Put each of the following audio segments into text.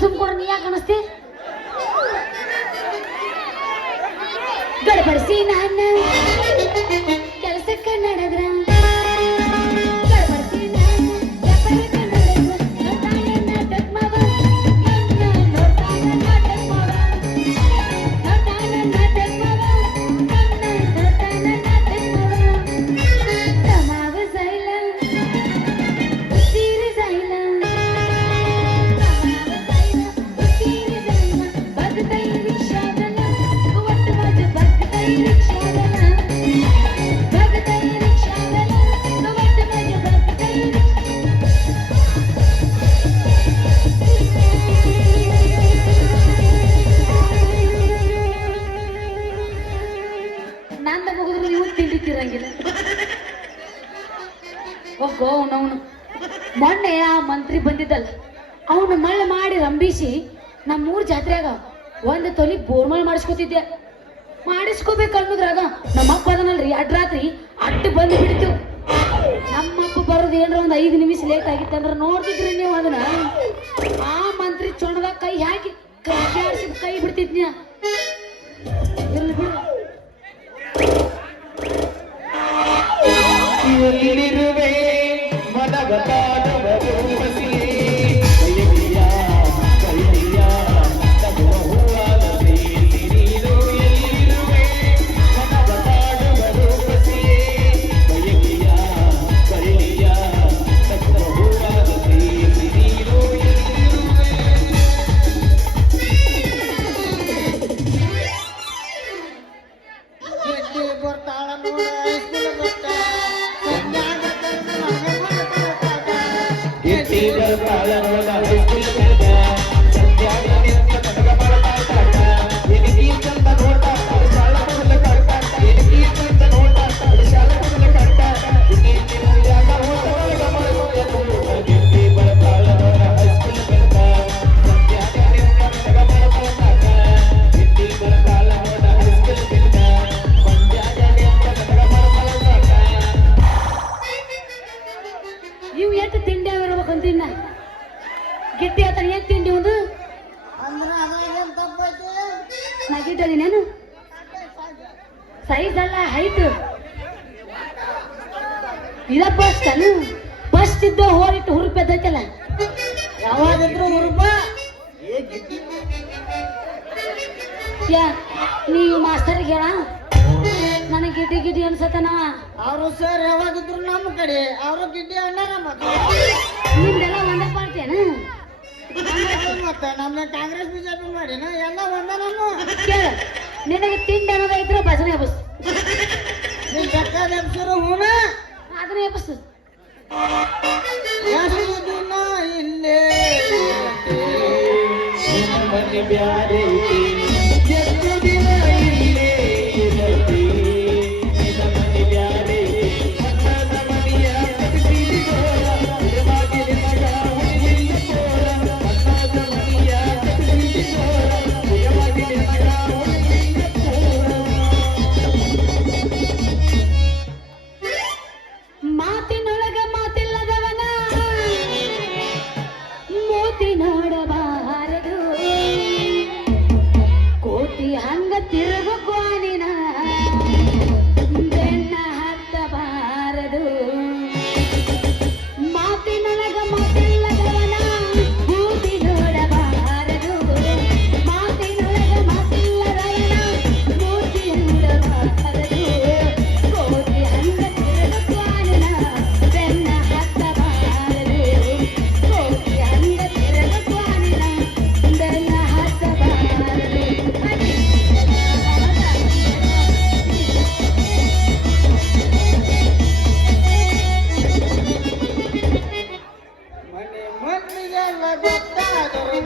ಸುಮ್ಕೊಡ ನೀ ಯಾಕೆ ಅನಸ್ತಿ ಗಡಬಡಿಸಿ ನಾನು ಕೆಲಸಕ್ಕೆ ನಡೆದ್ರ ಅವನು ಮೊನ್ನೆ ಆ ಮಂತ್ರಿ ಬಂದಿದ್ದಲ್ಲ ಅವನು ಮಳ್ಳ ಮಾಡಿ ರಂಬಿಸಿ ನಮ್ಮೂರ್ ಜಾತ್ರೆಯಾಗ ಒಂದು ತೊಲಿ ಬೋರ್ಮಲ್ ಮಾಡಿಸ್ಕೊತಿದ್ದೆ ಮಾಡಿಸ್ಕೋಬೇಕು ಅನ್ನೋದ್ರಾಗ ನಮ್ಮಪ್ಪ ಅದನಲ್ರಿ ಅಡ್ರಾತ್ರಿ ಅಡ್ಡ ಬಂದು ಬಿಡ್ತು ನಮ್ಮಪ್ಪ ಬರೋದು ಏನ್ರ ಒಂದು 5 ನಿಮಿಷ ಲೇಟ್ ಆಗಿತ್ತು ಅಂದ್ರೆ ನೋಡ್ತಿದ್ರಿ ನೀವು ಅದನ್ನ ಆ ಮಂತ್ರಿ ಚೊಣದಾಗ ಕೈ ಹಾಕಿ ಕೈ ಬಿಡ್ತಿದ್ನ್ಯ ಇರ್ಲಿ ಬಿಡು ಗಿಟ್ಟಿ ಆತ ಏನ್ ತಿಂಡಿ ಒಂದು ನಗಿದ್ದೀನಿ ಸೈಜ್ ಅಲ್ಲ ಹೈಟ್ ಇದ ಫಸ್ಟ್ ಅಲ್ಲ ಫಸ್ಟ್ ಇದ್ದ ಹೋರಿಟ್ಟು ಹುರುಪು ಎದ್ದೈತಲ್ಲ ಯಾವಾಗಿದ್ರು ಹುರುಪ ನೀವು ಮಾಸ್ತರಿಗೆ ಹೇಳ ನನಗೆ ಗಿಡ್ಡಿ ಗಿಡ್ಡಿ ಅನ್ಸತನ ಅವರು ಸರ್ ಯಾವಾಗಿದ್ರು ನಮ್ಮ ಕಡೆ ಅವರು ಗಿಡ್ಡಿ ಅಣ್ಣಾರ ನಿಮ್ದೆಲ್ಲ ಒಂದೇ ಪಾರ್ಟಿಯೇನ ಮತ್ತೆ ನಮ್ಮ ಕಾಂಗ್ರೆಸ್ ಬಿಜೆಪಿ ಮಾಡಿನ ಎಲ್ಲ ಒಂದ ನಮ್ಮ ಕೇಳ ನಿನಗೆ ತಿಂಡಿ ಅನ್ನೋದ ಇದ್ರೆ ಭಜನೆ ಬಸ್ ನಿನ್ ಚಕ್ಕಾದ ಎಬ್ಸರು ಹೂನ ಅದನ್ನ ಎಬ್ಬಸ್ ಎಷ್ಟು ದಿನ ಇಲ್ಲೇ ಮನೆ ಬ್ಯಾರೆ ಎಷ್ಟು ದಿನ ಇಲ್ಲೇ ಇರಲಿ ಮನೆ ಬ್ಯಾರೆ ಮಕ್ಕಳ ಮನೆಯ ಮಾತಿನೊಳಗ ಮಾತಿಲ್ಲದವನ ಮೋತಿ ನೋಡಬಾರದು ಕೋತಿ ಹಂಗ ತಿರುಗು ಕ್ವಾನಿನ ಬೆನ್ನ ಹತ್ತಬಾರದು ಮಾತಿನೊಳಗ ಮಾತಿಲ್ಲದವನ ಮೂತಿ ನೋಡಬಾರದು ಮಾತಿನೊಳಗ ಮಾತಿಲ್ಲದವನ ಮೂತಿ ನೋಡಬಾರದು ಕೋತಿ ಹಂಗ ತಿರುಗು ಕ್ವಾನಿನ ಬೆನ್ನ ಹತ್ತಬಾರದು ಕೋತಿ ಹಂಗ ತಿರುಗು ಕ್ವಾನಿನ ಬೆನ್ನ ಹತ್ತಬಾರದು ಮನೆ ಮಂದಿಗೆಲ್ಲ ಗೊತ್ತಾದರು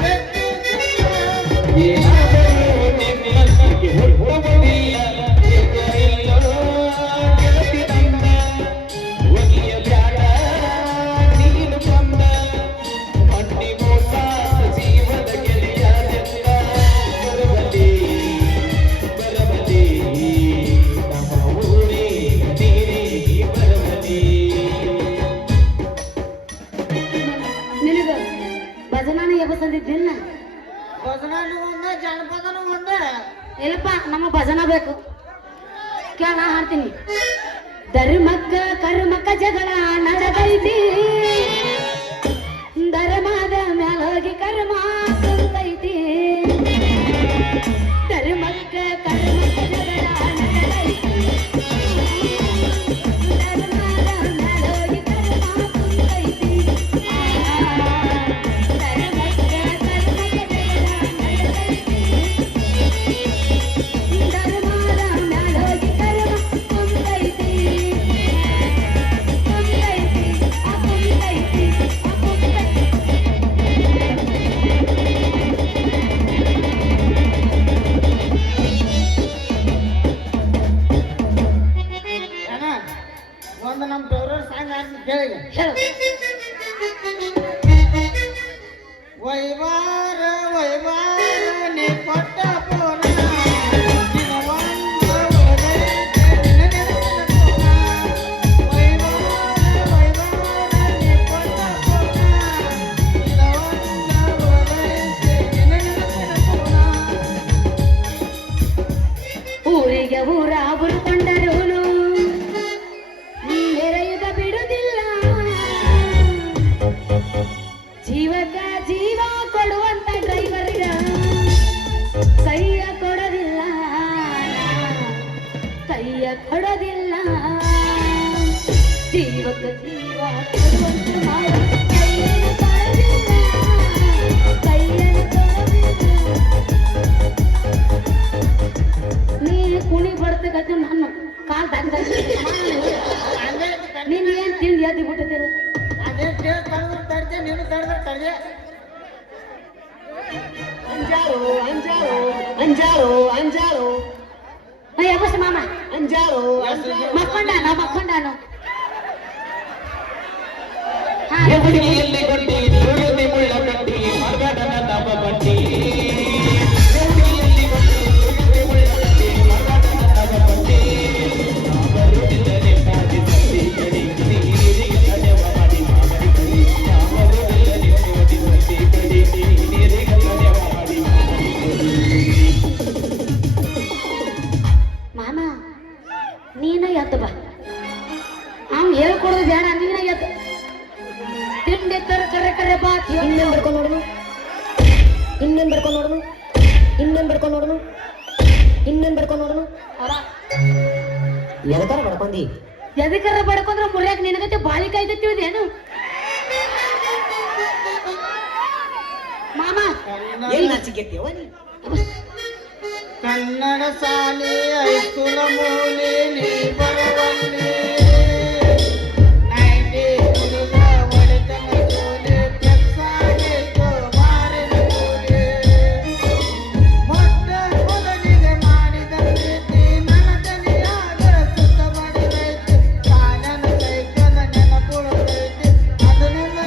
ನಿನಗ ಭಜನಾನ ಸಂದಿದ್ದಿಲ್ಲ ಭಜನಾನು ಒಂದ ಜಾನಪದನು ಒಂದ ಇಲ್ಲಪ್ಪ ನಮಗೆ ಭಜನ ಬೇಕು ಕೇಳ ನಾ ಹಾಡ್ತೀನಿ ಧರ್ಮಕ್ಕ ಕರ್ಮಕ್ಕ ಜಗಳ ನಡೆದೈತಿ ಧರ್ಮದ ಮ್ಯಾಲ ಹೋಗಿ ಕರ್ಮ ಕುಂತೈತಿ ಧರ್ಮಕ್ಕ ಕರ್ಮಕ್ಕ ಜಗಳ ನಡೆದೈತಿ ಧರ್ಮದ ಮ್ಯಾಲ ಹೋಗಿ ಕರ್ಮ ಕುಂತೈತಿ ಧರ್ಮಕ್ಕ ಕರ್ಮಕ್ಕ ಜಗಳ ನಡೆದೈತಿ ಧರ್ಮದ ಮ್ಯಾಲ ಹೋಗಿ ಕರ್ಮ ಕುಂತೈತಿ ಅಣ್ಣ ಒಂದು ನಮ್ಮ ಟೋರರ್ ಸಾಂಗ್ ಹಾಡ್ತೀನಿ ಕೇಳಿ ವೈವಾರ ವೈವಾರ ನೀ ಕೊಟ್ಟ ಪೋರ ದಿನವಂತ ಒದೈತೆ ನಿನ್ನ ನೆನಪಿನ ಕೋನ. ವೈವಾರ ವೈವಾರ ನೀ ಕೊಟ್ಟ ಪೋರ ದಿನವಂತ ಒದೈತೆ ನಿನ್ನ ನೆನಪಿನ ಕೋನ. ಊರಿಗೆ ಊರ ಬುರ್ಕೊಂಡರೂನು ಮೆರೆಯುದ ಬಿಡುದಿಲ್ಲ ಜೀವಕ ಜೀವ ಕೊಡುವಂತ ಡ್ರೈವರ್ಗ ಕೈಯ ಕೊಡೋದಿಲ್ಲ ಕೈಯ ಕೊಡೋದಿಲ್ಲ ಜೀವಕ ಜೀವ ಕೊಡುವಂತ ಮಾವ ಕೈಯನ್ನು ಕೊಡೋದಿಲ್ಲ ಕೈಯನ್ನು ಕೊಡೋದಿಲ್ಲ ನೀ ಕುಣಿ ಬಡ್ತಕ್ಕ ನಾನು ಕಾಲ್ ದಂಡ ಅದೇ ಇದು ಕಣ್- ನೀನ್ ಏನ್ ತಿಂದು ಎದ್ದು ಬಿಟ್ಟಿದ್ದೀರ ಅದೇ ಟೇಸ್ಟ್ ತಡೆದ್ರೆ ತಡ್ದೆ ನೀನು ತಡೆದ್ರೆ ತಡ್ದೆ ಅಂಜಾರು ಅಂಜಾರು ಅಂಜಾರು ಅಂಜಾರು ನಾ ಯಾವಷ್ಟು ಮಾಮ ಅಂಜಾರು ಮಕ್ಕೊಂಡಾನು ಹಾ ಹುಡುಗಿಯಲ್ಲಿ ಕೊಟ್ಟಿ ತುಳುದಿ ಮುಳ್ಳ ಕಟ್ಟಿ ಮರಗಡನ ತಪ ಪಟ್ಟಿ ಹುಡುಗಿಯಲ್ಲಿ ಕೊಟ್ಟಿ ತುಳುದಿ ಮುಳ್ಳ ಕಟ್ಟಿ ಮರಗಡನ ತಪ ಪಟ್ಟಿ ಬರುತ್ತಿದ್ದರೆ ಪಾದಿ ಸತ್ತಿ ಕಡಿ ನೀರಿಗೆ ಕಡೆವ ಮಾಡಿ ಮಾಡಿ ಕಡಿ ಬರುತ್ತಿದ್ದರೆ ಪಾದಿ ಸತ್ತಿ ಕಡಿ ನೀರಿಗೆ ಕಡೆವ ಮಾಡಿ ಮಾಡಿ ಮಾಮ ನೀನ ಎದ್ದು ಬಾ ಅವ್ನು ಹೇಳ್ಕೊಡೋದು ಬೇಡ ನೀನ ಎದ್ದು ತಿಂಡಿ ಕರೆ ಕರೆ ಬಾ ಇನ್ನೇನ್ ಬರ್ಕೊಂಡು ನೋಡನು ಇನ್ನೇನ್ ಬರ್ಕೊಂಡು ನೋಡನು ಇನ್ನೇನ್ ಬರ್ಕೊಂಡು ನೋಡನು ಇನ್ನೇನ್ ಬರ್ಕೊಂಡು ನೋಡನು ಎದಕಾರ ಬಡ್ಕೊಂಡಿ ಎದಕ್ಕರ ಬಡ್ಕೊಂಡ್ರೆ ಮುರಿಯಾಕ ನಿನಗತ್ತೆ ಬಾಳಿ ಕಾಯ್ದತ್ತಿ ಏನು ಮಾಮ ಎಲ್ಲಿ ನಾಚಿಕೆತ್ತೀವ ನೀ ಕನ್ನಡ ಶಾಲೆ ಹೈಸ್ಕೂಲ ಮೂಲೆ ನೀ ಬರುವಲ್ಲಿ ನೈಟಿ ಹುಡುಗ ಒಡೆತನ ಜೋಲೆ ಪ್ಲಸ್ಸಾಗೈತೋ ಮಾರಿನ ಜೋಲೆ ಮೊಟ್ಟ ಮೊದಲಿಗೆ ಮಾಡಿದ ಪ್ರೀತಿ ನನ್ನ ತಲೆಯಾಗ ಸುತ್ತ ಮಾಡಿದೈತೆ ಕಾಲನ ಸೈಕಲ ನೆನಪುಳದೈತೆ ಅದನ್ನೆಲ್ಲ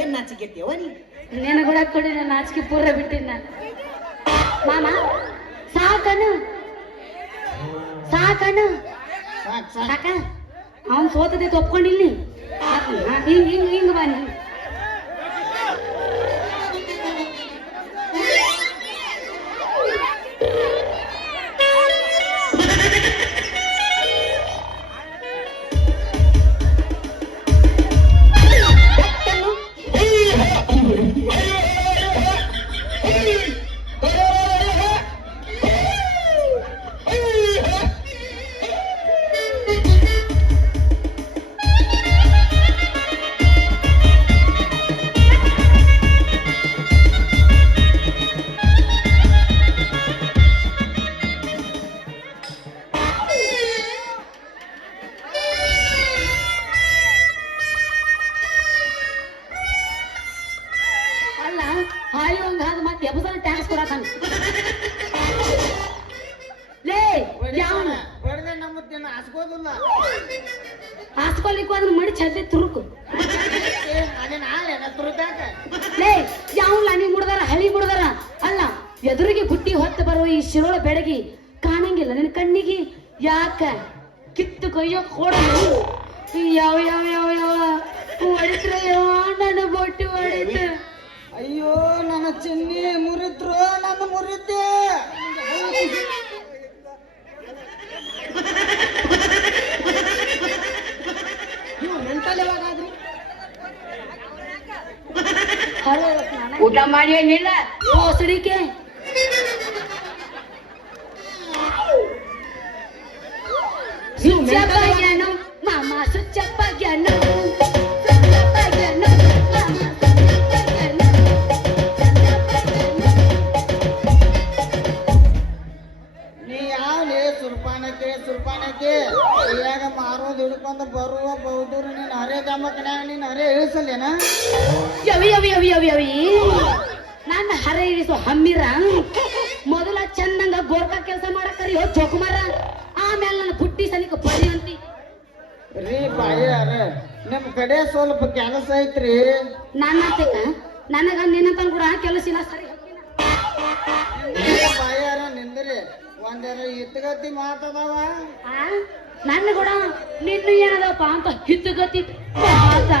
ಏನ್ ನಾಚಿಕೆತ್ತೀವ ನೀ ನಿನಗುಡ ಕೊಡಿ ನನ್ನ ನಾಚಿಕೆ ಪೂರ ಬಿಟ್ಟಿನ ಮಾಮ ಸಾಕನು ಸಾಕನು ಸಾಕು ಸಾಕು ಸಾಕ ಅವನ್ ಸೋತದೆ ಒಪ್ಕೊಂಡಿಲ್ಲಿ ಹಿಂಗ್ ಹಿಂಗ್ ಹಿಂಗ್ ಬನ್ನಿ ಅಲ್ಲ ಹಾಯುವಂಗ ಹಾಗ ಮತ್ತೆ ಎಬಸನ ಟ್ಯಾಕ್ಸ್ ಕೊಡತಾನ ಲೇ ಯಾವನ ಹೊಡೆದೆ ನಮ್ಮತ್ತೇನು ಹಾಸ್ಕೋದಿಲ್ಲ ಹಾಸ್ಕೊಲಿಕ್ಕೂ ಅದನ್ನ ಮಡಿ ಚದ್ದೆ ತುರುಕು ಅದೇನು ಹಾಳೆ ತುರುಕಾಕ ಲೇ ಯಾವಲ್ಲ ನೀ ಮುಡ್ದಾರ ಹಳಿ ಮುಡ್ದಾರ ಅಲ್ಲ ಎದುರಿಗೆ ಬುಟ್ಟಿ ಹೊತ್ತು ಬರುವ ಈ ಶಿರೋಳ ಬೆಡಗಿ ಕಾಣಂಗಿಲ್ಲ ನಿನ್ನ ಕಣ್ಣಿಗೆ ಯಾಕ ಕಿತ್ತು ಕೊಯ್ಯೋ ಕೊಡಲು ಯಾವ ಯಾವ ಯಾವ ಯಾವ ಹೊಡಿತ್ರ ಯಾವ ನನ್ನ ಬೊಟ್ಟಿ ಹೊಡಿತ. ಅಯ್ಯೋ ನನ್ನ ಚಿನ್ನಿ ಮುರಿದ್ರು, ನನ್ನ ಮುರಿದ್ದೆ. ಊಟ ಮಾಡಿ ಏನಿಲ್ಲ ಹೊಸಡಿಕೆ ಸುಚ್ಚಪ್ಪಾಗ್ಯಾನು ಮಾಮ ಸುಚ್ಚಪ್ಪಾಗ್ಯಾನು ಸುಚ್ಚಪ್ಪಾಗ್ಯಾನು ಮಾಮ ಸುಚ್ಚಪ್ಪಾಗ್ಯಾನು. ನೀ ಯಾವ್ಲೇ ಸುರ್ಪಾನಕ್ಕೆ ಸುರ್ಪಾನಕ್ಕೆ ಕೈಯಾಗ ಮಾರೋದು ಹಿಡ್ಕೊಂಡು ಬರುವ ಬೌದ್ಧರು ನೀನು ಹರೇ ದಮ್ಮಕ್ಕನ್ಯಾಗ ನೀನು ಹರೇ ಇಳಿಸಲ್ಲೇನ? ಯವಿ ಯವಿ ಯವಿ ಯವಿ ಯವಿ ನನ್ನ ಹರೆ ಇರಿಸು ಹಮ್ಮಿರ ಮೊದಲ ಚಂದಂಗ ಗೋರ್ಕಾ ಕೆಲಸ ಮಾಡಕರಿ ಹೋದ್ ಜೋಕುಮಾರ, ಆಮೇಲೆ ನನ್ನ ಪುಟ್ಟಿ ಸನಿಕ ಬರಿ ಅಂತಿ. ರೀ ಬಾಯಾರ ನಿಮ್ ಕಡೆ ಸ್ವಲ್ಪ ಕೆಲಸ ಐತ್ರಿ. ನನ್ನ ನನಗ ನಿನ್ನ ಕೂಡ ಕೆಲಸ ಇಲ್ಲ ಸರಿ. ಬಾಯಾರ ನಿಂದ್ರಿ ಒಂದರ ಇತ್ಗತಿ ಮಾತದವ. ನನ್ನ ಕೂಡ ನಿನ್ನ ಏನದಪ್ಪ ಅಂತ ಹಿತ್ತಗತಿ ಮಾತ.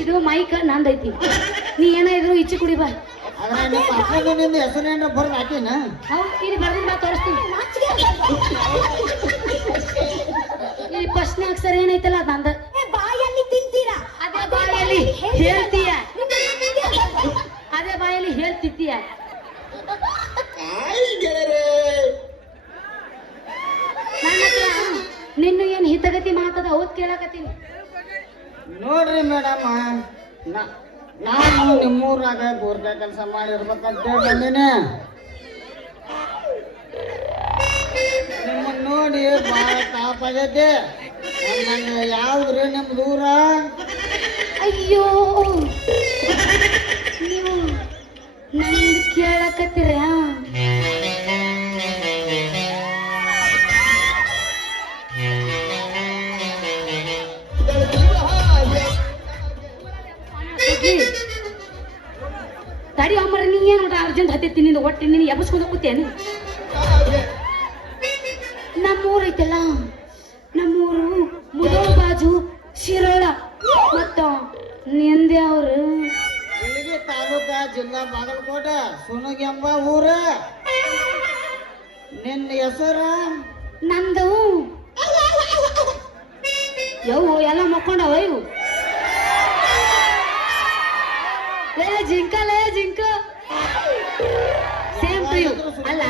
ಇದು ಮೈಕ ನಂದೈತಿ, ನೀ ಏನಾದ್ರು ಇಚ್ಚಿ ಕುಡಿ ಬಾ. ಆದ್ರೆ ನಿಮ್ಮ ಅಪ್ಪಂದು ನಿಂದ ಹೆಸರೇನ್ರ ಬರ್ದು ಹಾಕಿನ? ಹೌದು, ಇಲ್ಲಿ ಬರ್ದಿನ ಬಾ ತೋರಿಸ್ತೀನಿ. ಇಲ್ಲಿ ಫಸ್ಟ್ನೇ ಅಕ್ಷರ ಏನೈತಲ್ಲ ಅದು ನಂದ. ಬಾಯಲ್ಲಿ ತಿಂತೀರಾ? ಅದೇ ಬಾಯಲ್ಲಿ ಹೇಳ್ತೀಯ, ಅದೇ ಬಾಯಲ್ಲಿ ಹೇಳ್ತಿದ್ದೀಯ. ನನ್ನ ಹತ್ರ ನಿನ್ನ ಏನ್ ಹಿತಗತಿ ಮಾತದ ಓದ್ ಕೇಳಕತ್ತೀನಿ. ನೋಡ್ರಿ ಮೇಡಮ್, ನಾನು ನಿಮ್ಮೂರಾಗ ಗೋರ್ಕಾ ಕೆಲಸ ಮಾಡಿರ್ಬೇಕಂತ ಬಂದಿನಿ. ನಿಮ್ಮನ್ನ ನೋಡಿ ಭಾಳ ತಾಪಾಗೈತಿ. ನಂಗೆ ಯಾವ್ದ್ರಿ ನಿಮ್ದು ಊರ? ಅಯ್ಯೋ ನೀವು ನಂದು ಕೇಳಕತ್ತೀರ? ತಡಿ ಅಮ್ಮರ, ನೀ ಏನು ಅರ್ಜೆಂಟ್ ಹತ್ತೈತಿ ನಿಂದು ಒಟ್ಟು ನೀನು ಎಬ್ಬಿಸ್ಕೊಂಡು ಕೂತೇನು? ನಮ್ಮೂರು ಐತಲ್ಲ, ನಮ್ಮೂರು ಮುದೋಳ ಬಾಜು ಶಿರೋಳ ಮತ್ತ ನಿಂದೆ ಅವರು ಇಲ್ಲಿಗೆ ತಾಲೂಕ ಜಿಲ್ಲಾ ಬಾಗಲಕೋಟೆ ಸುನಗಿ ಎಂಬ ಊರ. ನಿನ್ನ ಹೆಸರು? ನಂದು ಯವು ಎಲ್ಲ ಮಕ್ಕೊಂಡವ ಇವು. ಜಿಂಕಲೇ ಜಿಂಕ ಸೇಮ್ ಟು ಯು. ಅಲ್ಲ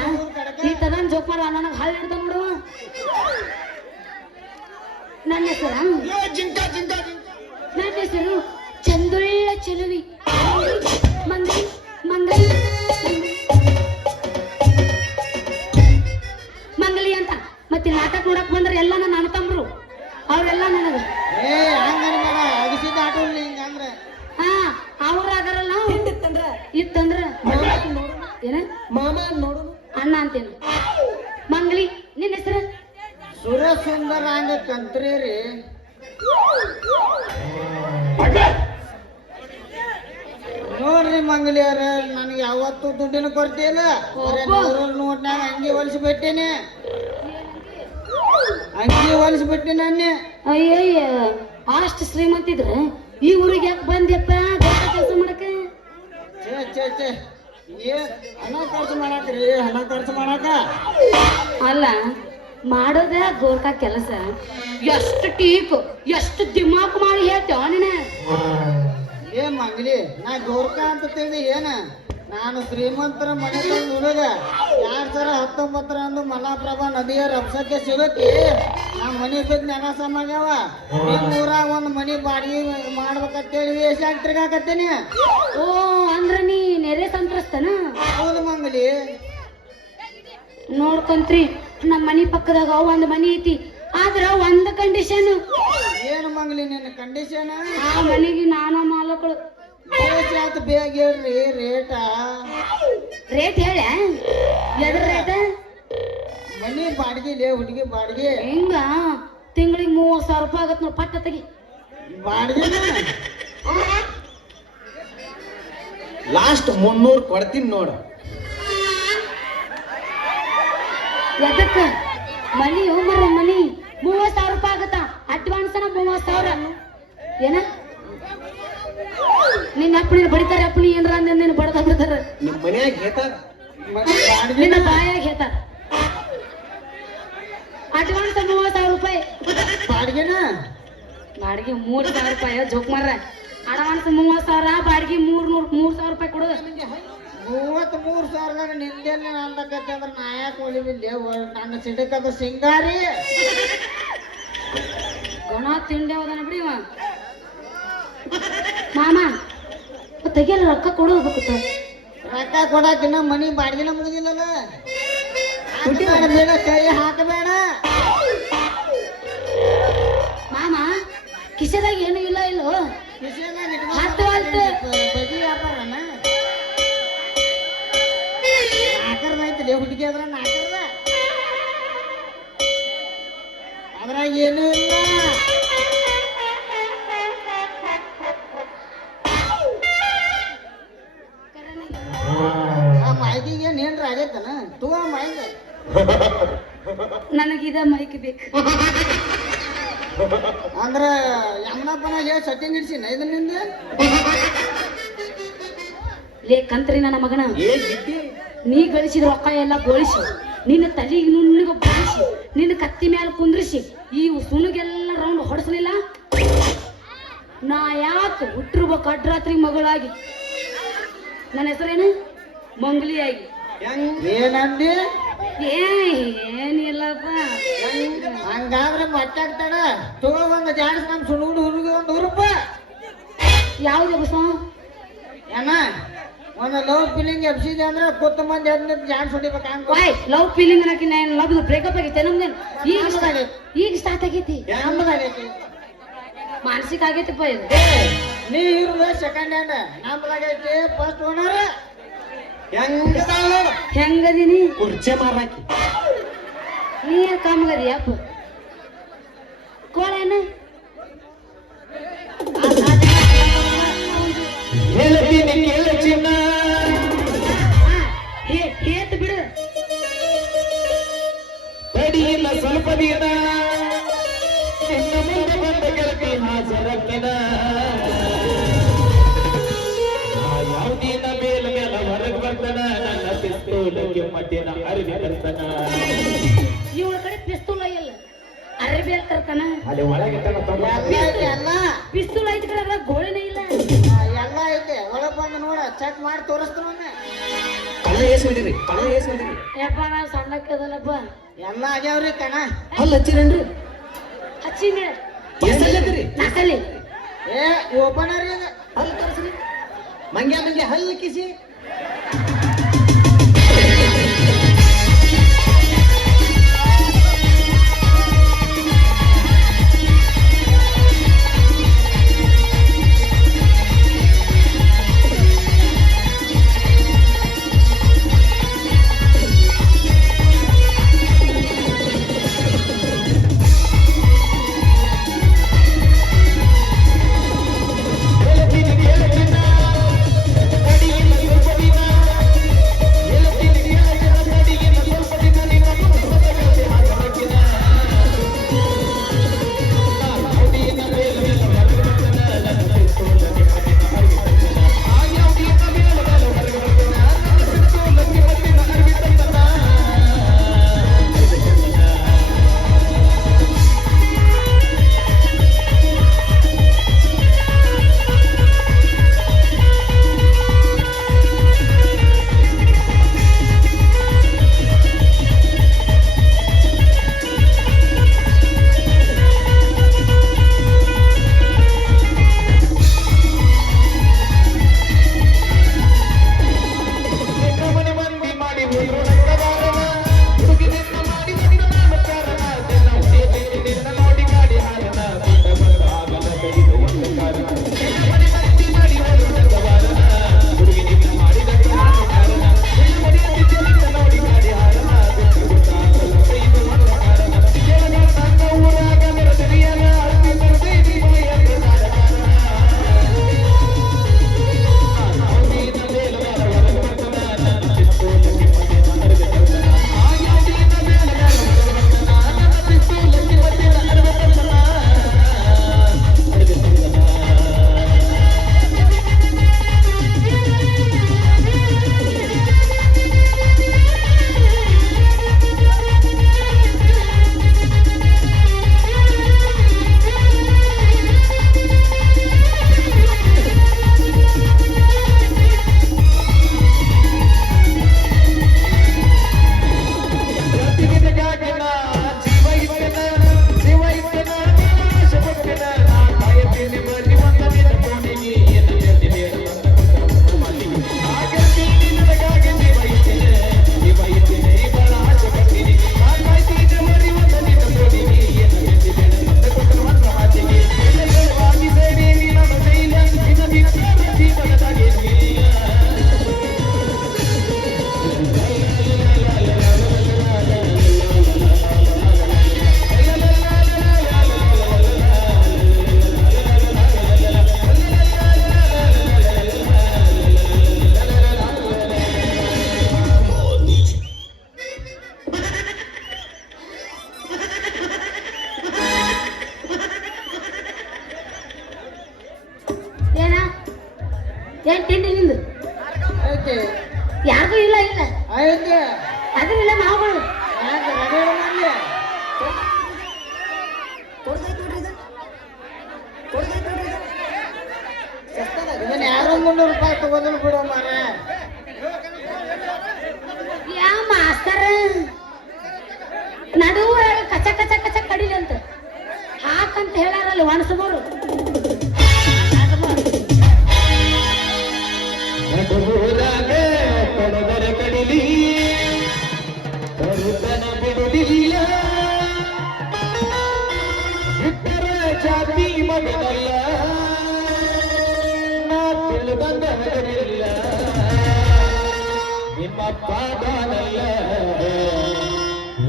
ಈ ತದನ್ ಜೋಕ್ ಮಾಡ ನನಗೆ ಹಾಳು ಹಿಡ್ದ ನೋಡುವ. ನನ್ನ ಹೆಸರ ನನ್ನ ಹೆಸರು ಚಂದುಳ್ಳ ಚೆಲುವಿ ಮಂಗಲಿ ಮಂಗಲಿ ಮಂಗಲಿ ಅಂತ. ಮತ್ತೆ ನಾಟಕ ನೋಡಕ್ ಬಂದ್ರೆ ಎಲ್ಲ ನನ್ನ ಅಣ್ಣ ತಮ್ಮರು, ಅವರೆಲ್ಲ ನನಗ ಏ ಹಂಗನ್ಬೇಡ, ಅಗಿಸಿದ ಆಟೋ ಹಿಂಗಂದ್ರೆ. ಹಾ ಅವ್ರ ಅದರಲ್ಲ ಇತ್ತಂದ್ರ ಏನ ಮಾಮ ನೋಡು ಅಣ್ಣ ಅಂತೇನು. ಮಂಗಲಿ ನಿನ್ನ ಹೆಸರು? ಸುರಸುಂದರ ಹಂಗ ಕಂತ್ರಿ ರೀ. ನೋಡ್ರಿ ಮಂಗಲಿಯರ, ನನಗೆ ಯಾವತ್ತು ದುಡ್ಡಿನ ಕೊರತೆ ಇಲ್ಲ. ನೋಟ್ನಾಗ ಅಂಗಿ ಹೊಲಿಸ್ಬಿಟ್ಟೇನೆ, ಅಂಗಿ ಹೊಲಿಸ್ಬಿಟ್ಟೆ ಅನ್ನೆ. ಅಯ್ಯಯ್ಯ ಅಷ್ಟು ಶ್ರೀಮಂತಿದ್ರ ಈ ಊರಿಗೆ ಯಾಕೆ ಬಂದ್ಯಪ್ಪ ಕೆಲಸ ಮಾಡಕ? ಛೇ ಛೇ ಛೇ, ಏ ಹಣ ಖರ್ಚು ಮಾಡಾಕ್ರಿ, ಹಣ ಖರ್ಚು ಮಾಡಾಕ. ಅಲ್ಲ ಮಾಡೋದ ಗೋರ್ಕಾ ಕೆಲಸ ಎಷ್ಟು ಟೀಕ್ ಎಷ್ಟು ದಿಮಾಕ್ ಮಾಡಿ ಹೇಳ್ತೇವ ನೀನ? ಏ ಮಂಗಲಿ, ನಾ ಗೋರ್ಕಾ ಅಂತ ತಿಳಿದಿ ಏನ? ನಾನು ಶ್ರೀಮಂತರ ಮನೆ ತಂದು ಉಳಿದ 2019 ಮಲಾಪ್ರಭಾ ನದಿಯ ರಭಸಕ್ಕೆ ಸಿಲುಕಿ ನಮ್ಮ ಮನೆ ಬಿದ್ದು ನೆಲ ಸಮಾಗ್ಯಾವ. ನಿಮ್ಮ ಊರಾಗ ಒಂದು ಮನೆ ಬಾಡಿಗೆ ಮಾಡ್ಬೇಕಂತೇಳಿ ವೇಷ ತಿರ್ಗಾಕತ್ತೀನಿ. ಓ ಅಂದ್ರ ನೀ ನೆರೆ ಸಂತ್ರಸ್ತನ? ಹೌದು ಮಂಗಲಿ. ನೋಡ್ಕೊಂತ್ರಿ ನಮ್ಮ ಮನಿ ಪಕ್ಕದಾಗ ಒಂದ್ ಮನಿ ಐತಿ, ಆದ್ರ ಒಂದ್ ಕಂಡೀಷನ್. ಏನು ಮಂಗಲಿ ನಿನ್ನ ಕಂಡೀಷನ್? ಆ ಮನೆಗೆ ನಾನಾ ಮಾಲಕಳು. ಆಯ್ತು ಬೇಗ ಹೇಳ್ರಿ ರೇಟ. ರೇಟ್ ಹೇಳ? ಎದ್ರ ರೇಟ್? ಮನಿ ಬಾಡಿಗೆ ಹುಡುಗಿ ಬಾಡಿಗೆ ಹಿಂಗ ತಿಂಗಳಿಗೆ 30,000 ರೂಪಾಯಿ ಆಗತ್ ನೋಡಿ. ಪಟ್ಟ ತೆಗಿ ಬಾಡಿಗೆ. ಲಾಸ್ಟ್ 300 ಕೊಡ್ತೀನಿ ನೋಡು. ಎದಕ್ಕ? ಮನಿ ಮರ ಮನಿ 30,000 ರೂಪಾಯಿ ಆಗತ್ತ. ಅಡ್ವಾನ್ಸ್ 30,000 ಏನ ನಿನ್ನ ಅಪ್ಪನಿ ಬಡಿತಾರೆ ಅಪ್ಪನಿ ಏನ್ರ ಅಂದೇನು ಬಡದ ಬಿಡ್ತಾರ ನಿಮ್ಮ ಮನ್ಯಾಗ ಹೇಳ್ತಾರ ನಿನ್ನ ಬಾಯಾಗ ಹೇಳ್ತಾರ ಅಡ್ವಾನ್ಸ್ 30,000 ರೂಪಾಯಿ ಬಾಡಿಗೆನ ಬಾಡಿಗೆ 3,000 ರೂಪಾಯಿ ಜೋಕ್ ಮಾರ ಅಡ್ವಾನ್ಸ್ 30,000 ಬಾಡಿಗೆ 3,000 ರೂಪಾಯಿ ಕೊಡು 33,000ದಾಗ ನಿಂದೆಲ್ಲ ಅಂದಕತ್ತೆ ಅಂದ್ರೆ ನಾ ಯಾಕೆ ಒಳಿಬಿಲ್ಲೆ ನನ್ನ ಸಿಡಕದ ಸಿಂಗಾರಿ ಗಣ ತಿಂಡಿ ಹೋದನ ಬಿಡಿ ಇವ ಮಾಮ ತೆಗಿಯಲ್ಲ ರೊಕ್ಕ ಕೊಡು ಹೋಗ್ಬೇಕು ರೊಕ್ಕ ಕೊಡಾಕಿನ್ನ ಮನಿ ಬಾಡಿಗೆನ ಮುಗಿದಿಲ್ಲಲ್ಲ ಹಾಕಬೇಡ ಬೇಡ ಕೈ ಹಾಕಬೇಡ ಮಾಮ ಕಿಸೆದಾಗ ಏನು ಇಲ್ಲ ಇಲ್ಲೋ ಕಿಸೆದಾಗ ಹತ್ತು ಹತ್ತು. ಬಜಿ ವ್ಯಾಪಾರನ ನಾಕರ್ದ ಐತಿಲ್ಲ ಹುಡುಗಿ ಅದ್ರ ನಾಕರ್ದ ಅದ್ರಾಗ ಏನೂ ಇಲ್ಲ ಆ ಮಾಹಿತಿಗೆ ಏನ್ರ ಆಗೈತನ ತೂ ಆ ಮಾಹಿತಿ ನನಗಿದ ಮೈಕ್ ಬೇಕು ಅಂದ್ರ ಯಮನಪ್ಪನ ಹೇಳಿ ಸೆಟ್ಟಿಂಗ್ ಇಡ್ಸಿನ ಇದನ್ನಿಂದ ಲೇ ಕಂತ್ರಿ ನನ್ನ ಮಗನ ಏ ಗಿಡ್ಡಿ ನೀ ಗಳಿಸಿದ ರೊಕ್ಕ ಎಲ್ಲ ಗೋಳಿಸಿ ನಿನ್ನ ತಲೆಗೆ ನುಣ್ಣಗ ಬೋಳಿಸಿ ನಿನ್ನ ಕತ್ತಿ ಮೇಲೆ ಕುಂದ್ರಿಸಿ ಈ ಸುಣಗೆಲ್ಲ ರೌಂಡ್ ಹೊಡೆಸಲಿಲ್ಲ ನಾ ಯಾಕೆ ಹುಟ್ಟಿರ್ಬೇಕು ಅಡ್ರಾತ್ರಿ ಮಗಳಾಗಿ ನನ್ನ ಹೆಸರೇನು ಮಂಗ್ಲಿಯಾಗಿ ಏನಂದಿ ಏನಿಲ್ಲಪ್ಪ ಹಂಗಾದ್ರೆ ಮತ್ತಾಗ್ತಾಡ ತಗೋ ಒಂದು ಜಾಡ್ಸ್ ನಮ್ ಸುಡುಗುಡು ಹುಡುಗಿ ಒಂದು ಹುರುಪ ಯಾವ್ದು ಬಸ ಏನ ಒಂದು ಲವ್ ಫೀಲಿಂಗ್ ಎಬ್ಸಿದೆ ಅಂದ್ರೆ ಕೂತ ಮಂದಿ ಅದನ್ನ ಜಾಡ್ಸ್ ಹೊಡಿಬೇಕು ಹಂಗ ವಾಯ್ ಲವ್ ಫೀಲಿಂಗ್ ಅನ್ನಕ್ಕೆ ನಾನು ಲವ್ ಬ್ರೇಕಪ್ ಆಗೈತೆ ನಮ್ದೇನು ಈಗ ಸ್ಟಾರ್ಟ್ ಆಗೈತಿ ನಮ್ಮದಾಗೈತಿ ಮಾನಸಿಕ ಆಗೈತಿಪ್ಪ ಇದು ನೀ ಇರುದ ಸೆಕೆಂಡ್ ಹ್ಯಾಂಡ್ ನಮ್ಮದಾಗೈತಿ ಫಸ್ಟ್ ಓನರ್ ಹೆಂಗದಾಳ ನೋಡು ಹೆಂಗದೀನಿ ಕುರ್ಚೆ ಮಾರಾಕಿ ನೀ ಕಾಮಗದಿ ಅಪ್ಪ ಕೋಳೇನ ಹೇಳ್ತೀನಿ ಕೇಳ ಚಿನ್ನ ಹೇತ್ ಬಿಡು ತಡಿಯಿಲ್ಲ ಸ್ವಲ್ಪ ದಿನ ನಿನ್ನ ಮುಂದೆ ಬಂದ ಗೆಳತಿ ಹಾಜರಕ್ಕಿನ ಯಾವುದಿನ ಮೇಲ ಮೇಲ ಹೊರಗೆ ಬರ್ತಾನ ನನ್ನ ಪಿಸ್ತೂಲಿಗೆ ಮಟ್ಟಿನ ಅರಿವಿ ಬರ್ತಾನ ಇವಳ ಕಡೆ ಪಿಸ್ತೂಲ್ ಇಲ್ಲ ಅರಬಿ ತರ್ತಾನ ಅಲ್ಲಿ ಒಳಗೆ ಎಲ್ಲ ಐತಿ ಎಲ್ಲ ಪಿಸ್ತೂಲ್ ಐತಿ ಕಡೆ ಅದ್ರಾಗ ಗೋಳಿನೇ ಇಲ್ಲ ಎಲ್ಲ ಐತಿ ಒಳಗ್ ಬಂದು ನೋಡ ಚೆಕ್ ಮಾಡಿ ತೋರಿಸ್ತಾನ ಕಳ್ಳ ಏಸ್ ಹೊಡಿರಿ ಕಳ್ಳ ಏಸ್ ಹೊಡಿರಿ ಯಪ್ಪ ನಾವು ಸಣ್ಣಕ್ಕದಲ್ಲಪ್ಪ ಎಲ್ಲ ಆಗ್ಯಾವ್ರಿ ಕಣ ಅಲ್ಲಿ ಹಚ್ಚಿರೇನ್ರಿ ಹಚ್ಚಿನ ಎಷ್ಟಾಗತ್ರಿ ನಾಕಲ್ಲಿ ಏ ಓಪನರ್ ಈಗ ಅಲ್ಲಿ ತೋರಿಸ್ರಿ ಮಂಗ್ಯ ಹಲ್ಲು ಕಿಸಿ ಹೇಳ್ತೀನಿ ಕೇಳ ಚಿನ್ನ ತಡಿಯಿಲ್ಲ ಸ್ವಲ್ಪ ದಿನ ಏನ್ ತಿಂಡಿ ನಿಂದು ಐತಿ ಯಾರಿಗೂ ಇಲ್ಲ ಇಲ್ಲ ಐತಿ ಅದ್ರ ಇಲ್ಲ ನಾವುಗಳು ಯಾಕೆ ರಗಡ ಮಾಡ್ಲಿ ಇದನ್ನ ಯಾರೋ 300 ರೂಪಾಯಿ ತಗೋದಿಲ್ಲ ಬಿಡೋ ಮಾರ ಯಾ ಮಾಸ್ತರ ನಡುವ ಕಚ ಕಚ ಕಚ ಕಡಿಲಿ ಅಂತ ಹಾಕಂತ ಹೇಳಾರಲ್ಲ ಒಣಸಬೋರು ನಡುವುದಾಗ ಪಡೆದರ ಕಡಿಲಿ ಕರುತನ ಬಿಡುವುದಿಲ್ಲ ಇಬ್ಬರ ಜಾತಿ ಮಗನಲ್ಲ ನಾ ತಿಳಿದಂಗವರಿಲ್ಲ ನಿಮ್ಮಪ್ಪ ನಾನಲ್ಲ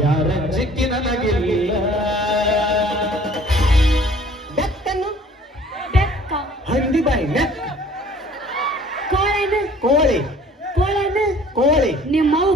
ಯಾರ ಚಿಕ್ಕಿ ನನಗಿಲ್ಲ ಬೆಕ್ಕನ್ನು ಬೆಕ್ಕ ಹಂದಿ ಬಾಯಿ ನೆಕ್ ಕೋಳೆನು ಕೋಳಿ ಕೋಳೆನು ಕೋಳಿ ನಿಮ್ಮವು